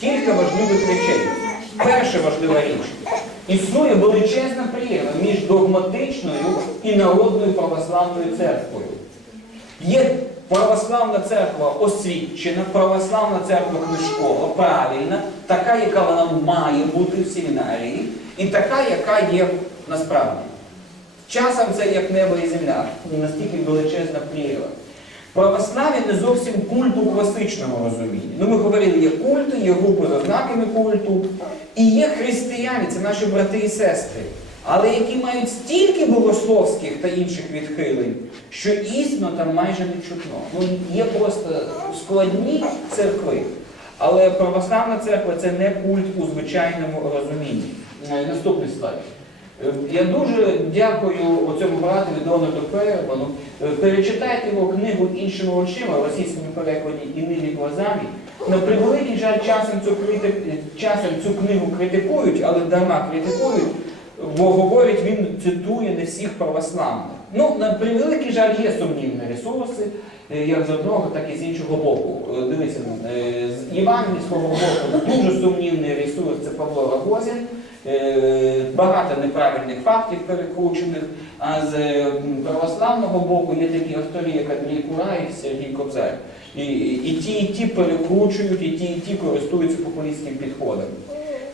кілька важливих речей. Перша важлива річ. Існує величезна прірва між догматичною і народною православною церквою. Є православна церква освічена, православна церква книжкова, правильна, така, яка вона має бути в семінарії, і така, яка є насправді. Часом це як небо і земля, настільки величезна прірва. Православ'я не зовсім культ у класичному розумінні. Ну, ми говорили, є культи, є групи з ознаками культу, і є християни, це наші брати і сестри, але які мають стільки богословських та інших відхилень, що істинно там майже не чутно. Ну, є просто складні церкви. Але православна церква це не культ у звичайному розумінні. Е, Наступний слайд. Е, Я дуже дякую оцьому братові Дональду Ферману. Е, Перечитайте його книгу іншими очима в російському перекладі «Іными глазами». На превеликий жаль, часом цю, критик... часом цю книгу критикують, але дарма критикують, бо говорять, він цитує не всіх православних. Ну, на превеликий жаль, є сумнівні ресурси, е, як з одного, так і з іншого боку. Дивіться, з євангельського боку дуже сумнівний ресурс це Павло Рогозін. Е, багато неправильних фактів перекручених, а з православного боку є такі автори, як Андрій Кураєв, Сергій Кобзар. І, і ті, і ті перекручують, і ті, і ті користуються популістським підходом.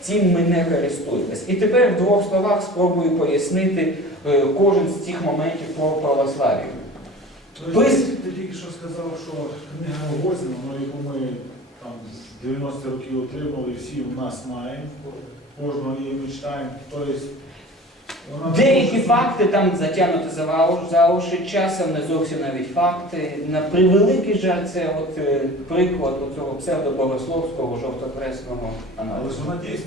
Цим ми не користуємось. І тепер в двох словах спробую пояснити е, кожен з цих моментів про православ'я. Пис- Ти тільки що сказав, що книга Гозіна, ну, яку ми там з 90 років отримали, всі в нас маємо, кожного її мечтаємо. Тобто, Деякі факти там затягнуті за уші часом, не зовсім навіть факти. На превеликий жаль, це от е, приклад цього псевдобогословського жовтокресного Але аналізу. ж вона дійсна.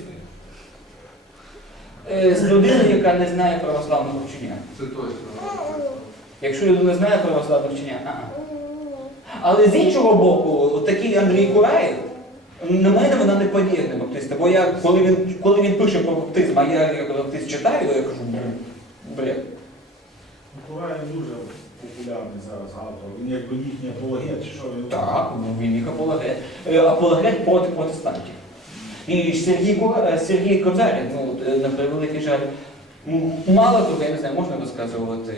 Е, З людини, яка не знає православного вчення. Це точно. Якщо людина знає православне вчення, а Але з іншого боку, от такий Андрій Кураєв, на мене вона не подібна баптиста. Бо я, коли він, коли він пише про баптизм, а я як баптист читаю, я кажу, бред. Миколаїв дуже популярний зараз автор. Він якби їхній апологет, чи що він? Так, ну, він їх апологет. Е, Апологет проти протестантів. І Сергій, е, Сергій Кобзарін, ну, е, на превеликий жаль, мало того, я не знаю, можна розказувати,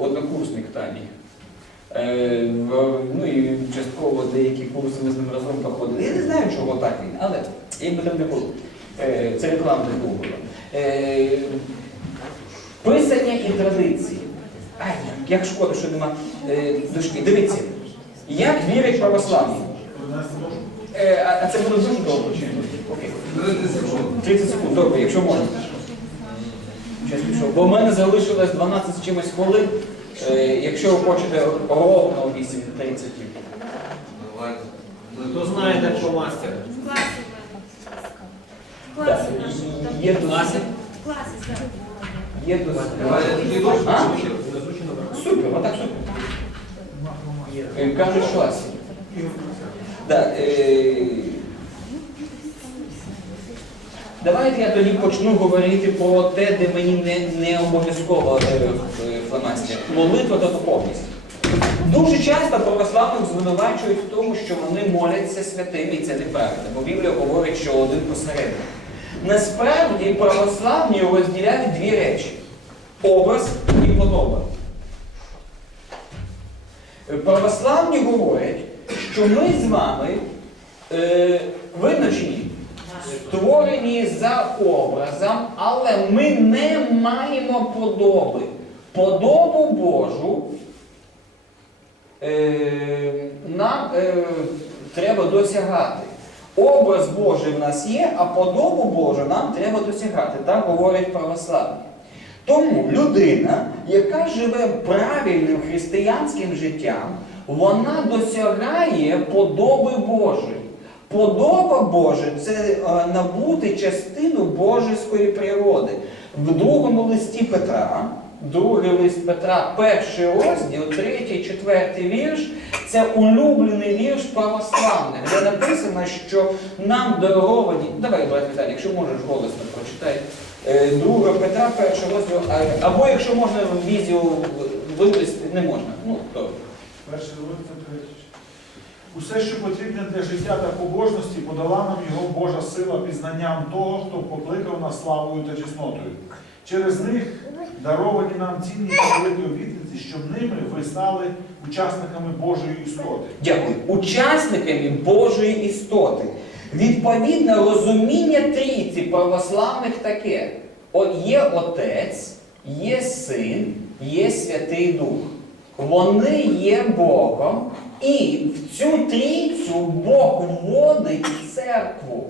однокурсник Тані. Е, Ну і частково деякі курси ми з ним разом проходили. Я не знаю, чого так він, але як би там не було. Е, Це рекламне було. Писання і традиції. Ай, як шкода, що нема е, дошки. Дивіться, як вірять православні. А, це буде дуже довго чи? Окей. 30 секунд. добре, якщо можна. Бо в мене залишилось 12 з чимось хвилин. Е, якщо ви хочете ровно 8.30. Давайте. Хто знає, так що мастер? Так, і- Є. Є. Давайте ти дощ А? включив. Супер, отак супер. Е, Кажуть, що клас. Е, Давайте я тоді почну говорити про те, де мені не, не обов'язково е, е. Молитва та духовність. Дуже часто православних звинувачують в тому, що вони моляться святими, і це неправда, бо Біблія говорить, що один посередник. Насправді православні розділяють дві речі: образ і подоба. Православні говорять, що ми з вами е, визначені, створені за образом, але ми не маємо подоби. Подобу Божу е, нам е, треба досягати. Образ Божий в нас є, а подобу Божу нам треба досягати. Так говорять православні. Тому людина, яка живе правильним християнським життям, вона досягає подоби Божої. Подоба Божа це е, набути частину божеської природи. В другому листі Петра, другий лист Петра, перший розділ, третій, четвертий вірш, це улюблений вірш православних, де написано, що нам даровані. Давай, брат Віталій, якщо можеш голосно прочитай. Е, Друга Петра, перший розділ, або якщо можна візію вивести, не можна. Ну, добре. Перший це третій. Усе, що потрібне для життя та побожності, подала нам його Божа сила пізнанням того, хто покликав нас славою та чеснотою. Через них даровані нам цінні великі обітниці, щоб ними ви стали учасниками Божої істоти. Дякую. Учасниками Божої істоти. Відповідне розуміння трійці православних таке. От є Отець, є Син, є Святий Дух. Вони є Богом, і в цю трійцю Бог вводить церкву.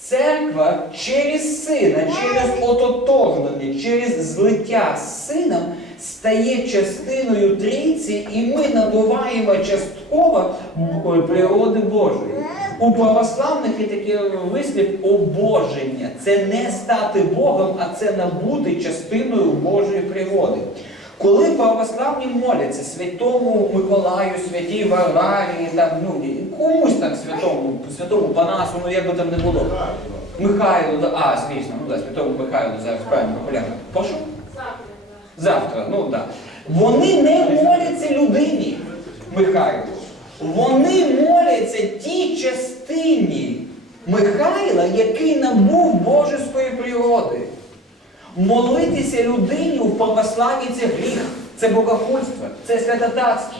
Церква через сина, через ототожнення, через злиття з сином стає частиною трійці, і ми набуваємо частково природи Божої. У православних є такий вислів обоження. Це не стати Богом, а це набути частиною Божої природи. Коли православні моляться святому Миколаю, святій Варварі, там, ну, комусь там святому, святому Панасу, ну як би там не було. Михайло, а, звісно, ну да, святому Михайлу зараз правильно популярно. Прошу? Завтра, ну так. Вони не моляться людині, Михайлу. Вони моляться тій частині Михайла, який набув божеської природи. Молитися людині у православі це гріх, це богохульство, це святотатство.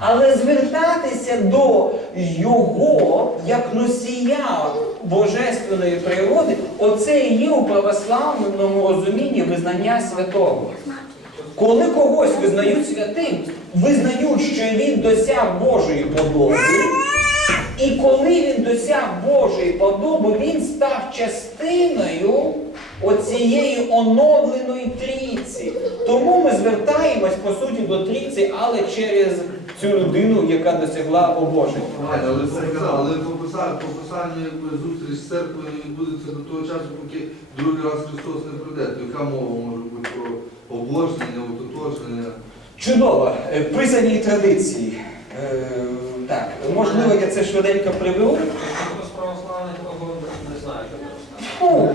Але звертатися до його як носія божественної природи, оце і є у православному розумінні визнання святого. Коли когось визнають святим, визнають, що він досяг Божої подоби, і коли він досяг Божої подоби, він став частиною оцієї оновленої трійці. Тому ми звертаємось по суті до трійці, але через цю людину, яка досягла обоження. Але але по писанню, якби зустріч з церквою відбудеться до того часу, поки другий раз Христос не прийде. То яка мова може бути про обожнення, ототожнення? Чудово, Е, писані традиції. Е, так, можливо, я це швиденько приберу. Хто з православних того не знає, що православних. Ну,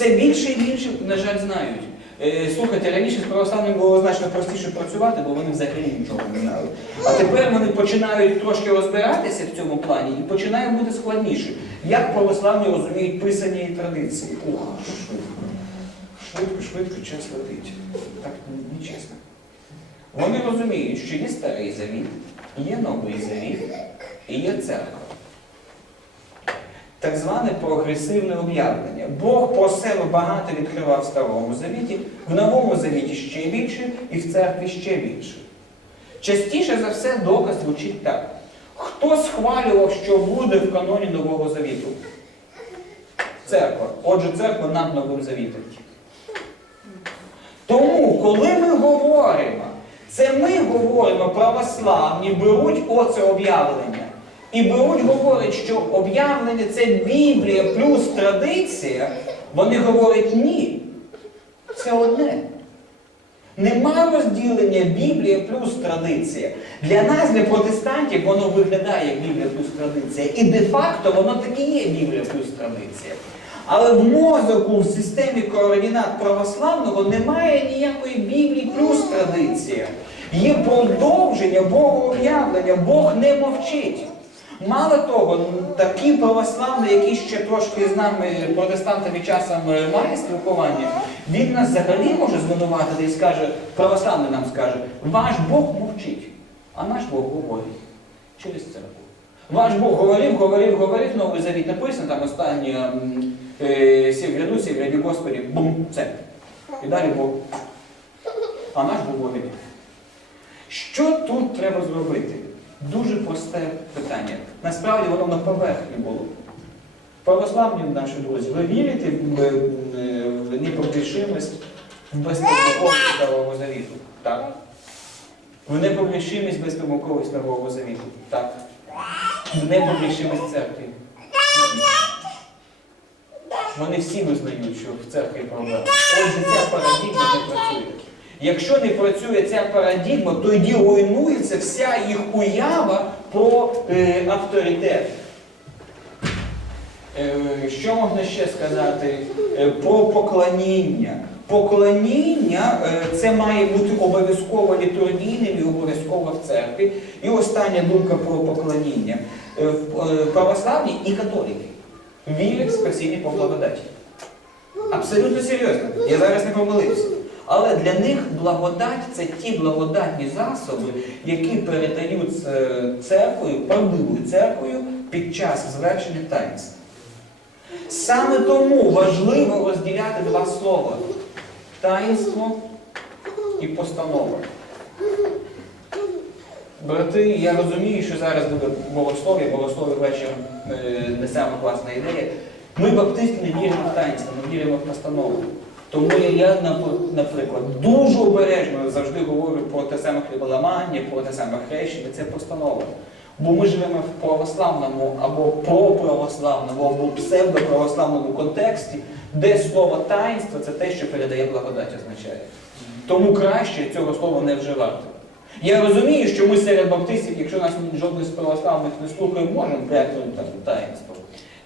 все більше і більше, на жаль, знають. Е, Слухайте, раніше з православним було значно простіше працювати, бо вони взагалі нічого не знали. А тепер вони починають трошки розбиратися в цьому плані і починає бути складніше. Як православні розуміють писані традиції? Ух, швидко. Швидко, швидко час летить. Так нечесно. Вони розуміють, що є старий завіт, є новий завіт і є церква так зване прогресивне об'явлення. Бог про себе багато відкривав в Старому Завіті, в Новому Завіті ще більше і в церкві ще більше. Частіше за все доказ звучить так. Хто схвалював, що буде в каноні Нового Завіту? Церква. Отже, церква над Новим Завітом. Тому, коли ми говоримо, це ми говоримо православні, беруть оце об'явлення. І беруть, говорять, що об'явлення це Біблія плюс традиція. Вони говорять ні. Це одне. Нема розділення Біблія плюс традиція. Для нас, для протестантів, воно виглядає як Біблія плюс традиція. І де-факто воно таки є Біблія плюс традиція. Але в мозоку, в системі координат православного немає ніякої Біблії плюс традиція. Є продовження Богооб'явлення, Бог не мовчить. Мало того, такі православні, які ще трошки з нами, протестантами часом е, має спілкування, він нас взагалі може звинуватити і скаже, православний нам скаже, ваш Бог мовчить, а наш Бог говорить через церкву. Ваш Бог говорив, говорив, говорив, Новий Завіт написано, там останнє м, е, сів ряду, сів ряді Господі, бум, все. І далі Бог. А наш Бог говорить. Що тут треба зробити? Дуже просте питання. Насправді воно на поверхні було. Православні наші друзі, ви вірите в, непогрішимість, в безпомилковість Старого Завіту? Так. В непогрішимість безпомилковість Старого Завіту? Так. В непогрішимість церкви? Вони всі визнають, що в церкві проблема. Отже, ця парадігма не працює. Якщо не працює ця парадігма, тоді руйнується вся їх уява про е, авторитет. Е, що можна ще сказати? Е, про поклоніння, Поклоніння е, це має бути обов'язково літургійним і обов'язково в церкві. І остання думка про поклоніння. Е, е, Православні і католики вірять в спасіння по благодаті. Абсолютно серйозно. Я зараз не помилився. Але для них благодать це ті благодатні засоби, які передають е, церквою, правдивою церквою під час звершення таїнств. Саме тому важливо розділяти два слова таїнство і постанова. Брати, я розумію, що зараз буде богослов'я, богослов'я вечором е, не саме класна ідея. Ми, баптисти, не віримо в таїнство, ми віримо в постанову. Тому я, наприклад, дуже обережно завжди говорю про те саме хліболамання, про те саме хрещення, це постанова. Бо ми живемо в православному або проправославному, або псевдоправославному контексті, де слово таїнство це те, що передає благодать, означає. Тому краще цього слова не вживати. Я розумію, що ми серед баптистів, якщо нас жоден з православних не слухає, можемо прятати там таїнство.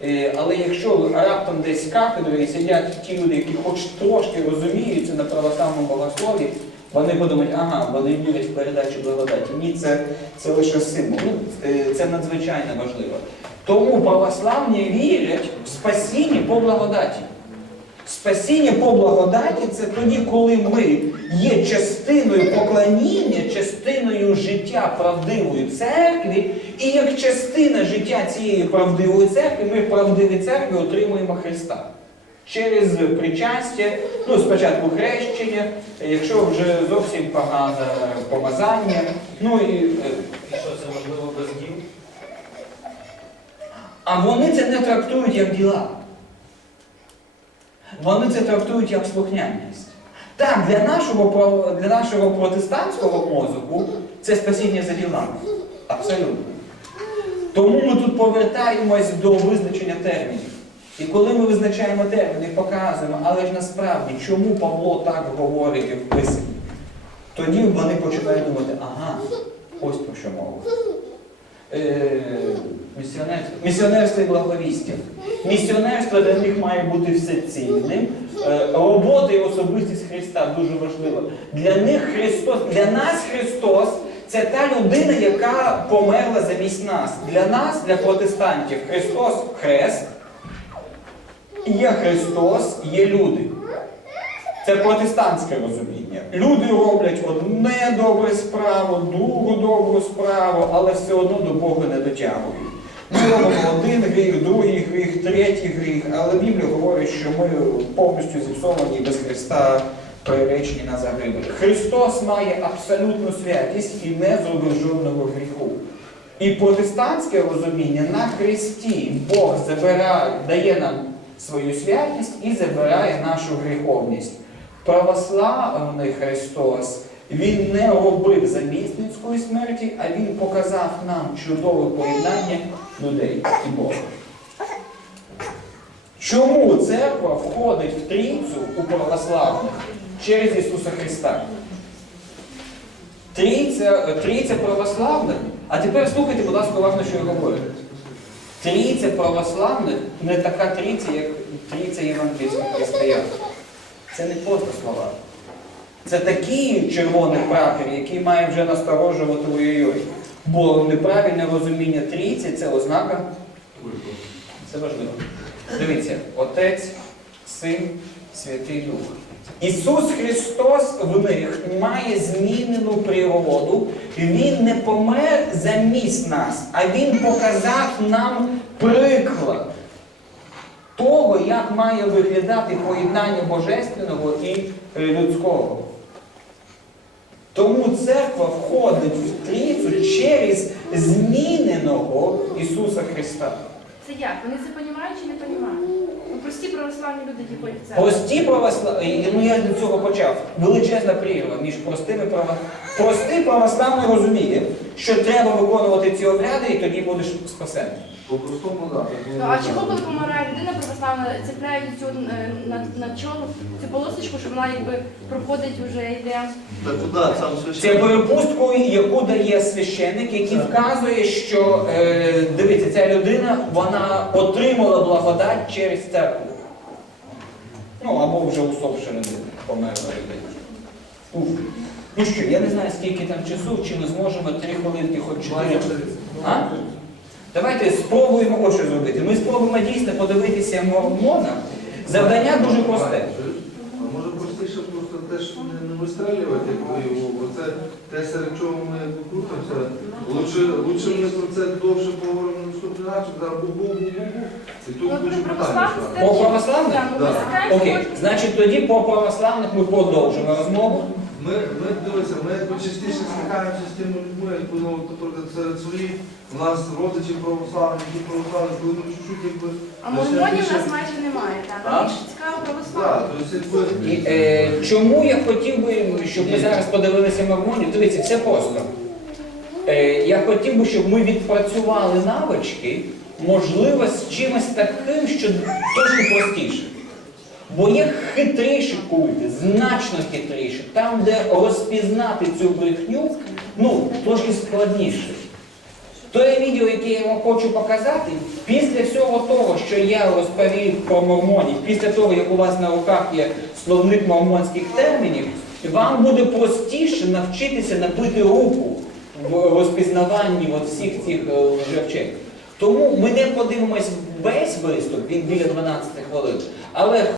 Е, Але якщо раптом десь кафедрою сидять ті люди, які хоч трошки розуміються на православному богослові, вони подумають, ага, вони в передачу благодаті. Ні, це, це лише символ. Ну, е, це надзвичайно важливо. Тому православні вірять в спасіння по благодаті. Спасіння по благодаті це тоді, коли ми є частиною поклоніння, частиною життя правдивої церкви, і як частина життя цієї правдивої церкви, ми в правдивій церкві отримуємо Христа. Через причастя, ну спочатку хрещення, якщо вже зовсім погане помазання, ну і е, І що це можливо без діл? А вони це не трактують як діла. Вони це трактують як слухняність. Так, для нашого, для нашого протестантського мозку це спасіння за ділами. Абсолютно. Тому ми тут повертаємось до визначення термінів. І коли ми визначаємо терміни, показуємо, але ж насправді, чому Павло так говорить в писанні, тоді вони починають думати, ага, ось про що мова. Е, місіонерство. Місіонерство і благовістя. Місіонерство для них має бути всецільним. Е, робота і особистість Христа дуже важлива. Для них Христос, для нас Христос це та людина, яка померла замість нас. Для нас, для протестантів, Христос хрест, є Христос, є люди. Це протестантське розуміння. Люди роблять одне добре справу, другу добру справу, але все одно до Бога не дотягують. Ми один гріх, другий гріх, третій гріх, але Біблія говорить, що ми повністю зіпсовані без Христа приречені на загибель. Христос має абсолютну святість і не зробив жодного гріху. І протестантське розуміння на Христі Бог забирає, дає нам свою святість і забирає нашу гріховність. Православний Христос, Він не робив замісницької смерті, а Він показав нам чудове поєднання людей і Бога. Чому церква входить в трійцю у православних через Ісуса Христа? Трійця, трійця православних, а тепер слухайте, будь ласка, уважно, що я говорю. Трійця православних не така трійця, як трійця євангельських християн. Це не просто слова. Це такий червоний прапор, який має вже насторожувати ой-ой-ой. Бо неправильне розуміння трійці це ознака, це важливо. Дивіться, Отець, Син, Святий Дух. Ісус Христос в них має змінену природу. Він не помер замість нас, а Він показав нам приклад того, як має виглядати поєднання божественного і людського. Тому церква входить в трійцю через зміненого Ісуса Христа. Це як? Вони це розуміють чи не розуміють? Ну, прості православні люди, які ходять в церкву. Прості православні, ну я до цього почав. Величезна прірва між простими православними. Простий православний розуміє, що треба виконувати ці обряди, і тоді будеш спасений. По-простому, так. Ну, а чого, коли помирає людина православна, цепляють цю е, на, на чоло цю полосочку, щоб вона якби проходить вже йде. Та туди, сам Це священник. перепустку, яку дає священник, який вказує, що е, дивіться, ця людина вона отримала благодать через церкву. Ну або вже усопша людина. померла людина. Уф. Ну що, я не знаю, скільки там часу, чи ми зможемо три хвилинки, хоч чотири. А? Давайте спробуємо ось що зробити. Ми спробуємо дійсно подивитися мормона. Завдання дуже просте. А може простіше просто теж не, не вистрелювати, його, бо це те, серед чого ми крутимося. Лучше, лучше ми про це довше поговоримо на наступний раз, щоб зараз бу-бу-бу-бу. І тут дуже питання. По православних? Да. Окей, значить тоді по православних ми продовжимо розмову. Ми, ми дивися, ми якби частіше стикаємося з тими людьми, якби ну, наприклад, серед своїх, у нас родичі православні, які православні, коли ми чуть-чуть якби. А мормонів у нас майже немає, так. А? А більше цікаво Так, православних. тобто якби. І, е, чому я хотів би, щоб ми зараз подивилися мормонів? Дивіться, все просто. Е, я хотів би, щоб ми відпрацювали навички, можливо, з чимось таким, що трошки простіше. Бо є хитріші культи, значно хитріші, там, де розпізнати цю брехню, ну, трошки складніше. Те відео, яке я вам хочу показати, після всього того, що я розповів про мормонів, після того, як у вас на руках є словник мормонських термінів, вам буде простіше навчитися набити руку в розпізнаванні от всіх цих е, лжевчень. Тому ми не подивимось весь виступ, він біля 12 хвилин, але